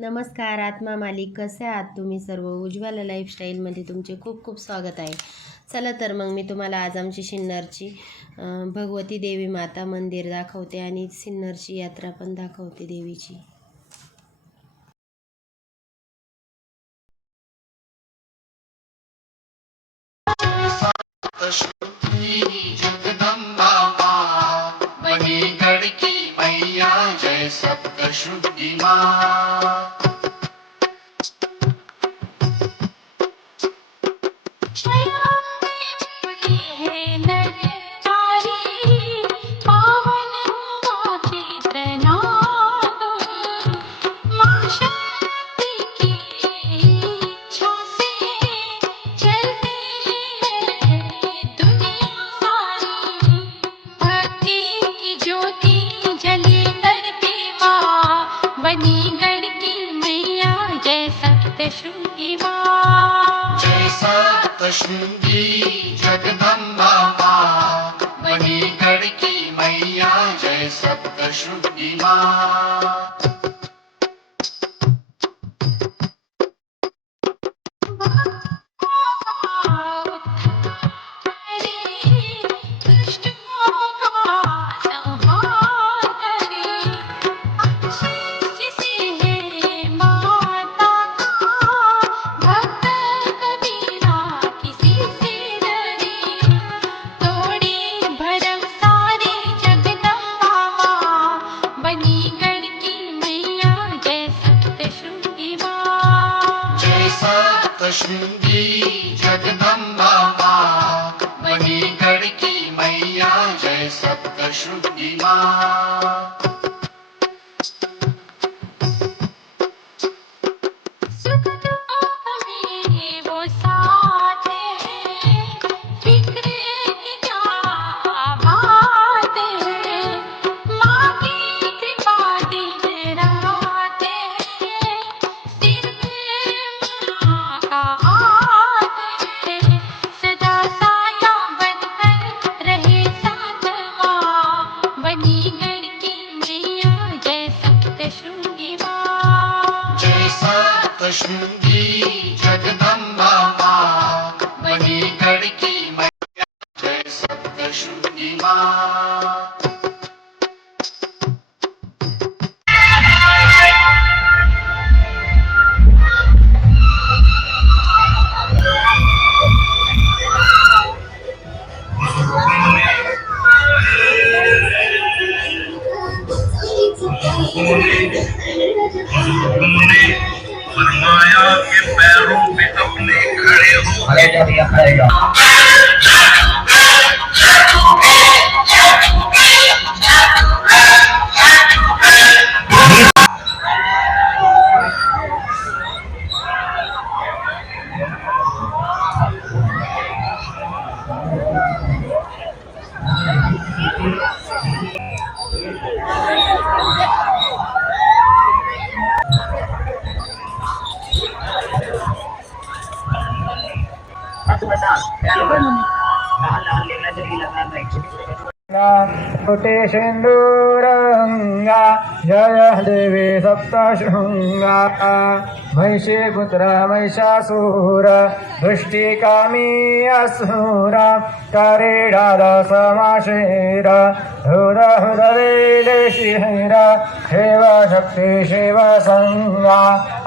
नमस्कार आत्मा मालिक, कसे आहात तुम्ही सर्व? उज्ज्वल लाईफस्टाईलमध्ये तुमचे खूप खूप स्वागत आहे. चला तर मग मी तुम्हाला आज आमची सिन्नरची भगवती देवी माता मंदिर दाखवते आणि सिन्नरची यात्रा पण दाखवते देवीची. जगदम्बा माँ बनी गढ़की मैया जय सप्तशृंगी माँ। जय सप्तशृंगी जगदम्बा माँ बनी गढ़की मैया जय सप्तशृंगी माँ। सप्तशृंगी जगदम्बा माँ बनी गढ़की मैया जय सप्तशृंगी माँ। सप्तशृंगी जगदम्बा माँ बनी गढ़की मैया जय सप्तशृंगी माँ। फरमाया के पैरों पे अपने खड़े हो कोटे सिंदूरंगा जय देवी सप्तशृंगा महिषी पुत्र महिषासुर दृष्टिकामी असुर करेडाद समाशेर हुद हुदवेलेशिर शिव शक्ति शिव संगा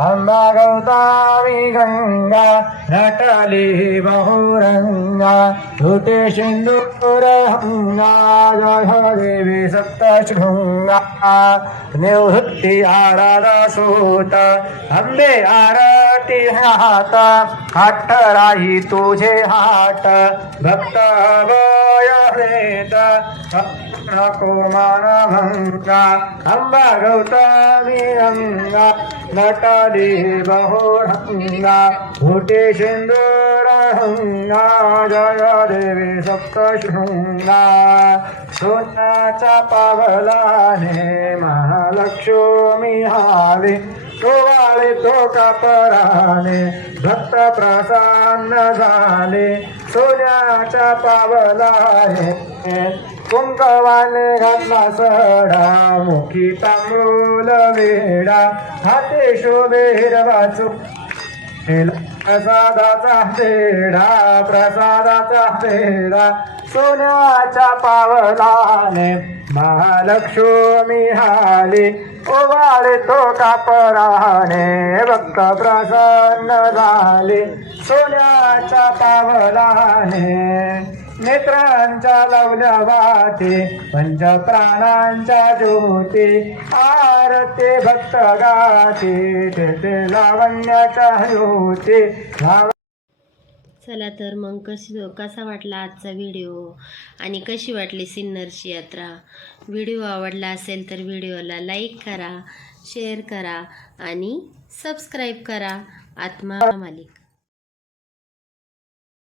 अम्बा गौतमी गंगा नटली बहुरंगा कोटे सिंदूरंगा जय देवी सप्तशृंगा निवृत्ती आराधा सूत अंबे आरती हात हात राही तुझे हाट भक्त वेद कोमान भंगा अंबा गौतमी रंगा नटली बहुरंगा कोटे सिंदूरंगा जय देवी सप्तशृंगा सोन्याचा पावलाने महालक्ष्मी आले टोवाळे तो कापराने भक्त प्रसन्न झाले सोन्याच्या पावलाने कुंकवाने घातला सडा मुखी तांबूल वेडा हाते शोभे हिरवा प्रसादाचा पेढा सोन्याच्या पावलाने महालक्ष्मी हाली ओवाळे तो कापराने भक्त प्रसन्न झाले सोन्याच्या पावलाने नेत्रांच्या लावल्या वाटे पंचप्राणांच्या ज्योती आरते भक्त गाते तेथे लावण्याच्या होते चला तर मग कसा वाटला आजचा व्हिडिओ आणि कशी वाटली सिन्नरची यात्रा. व्हिडिओ आवडला असेल तर व्हिडिओला लाईक करा, शेअर करा आणि सबस्क्राईब करा. आत्मा मालिक.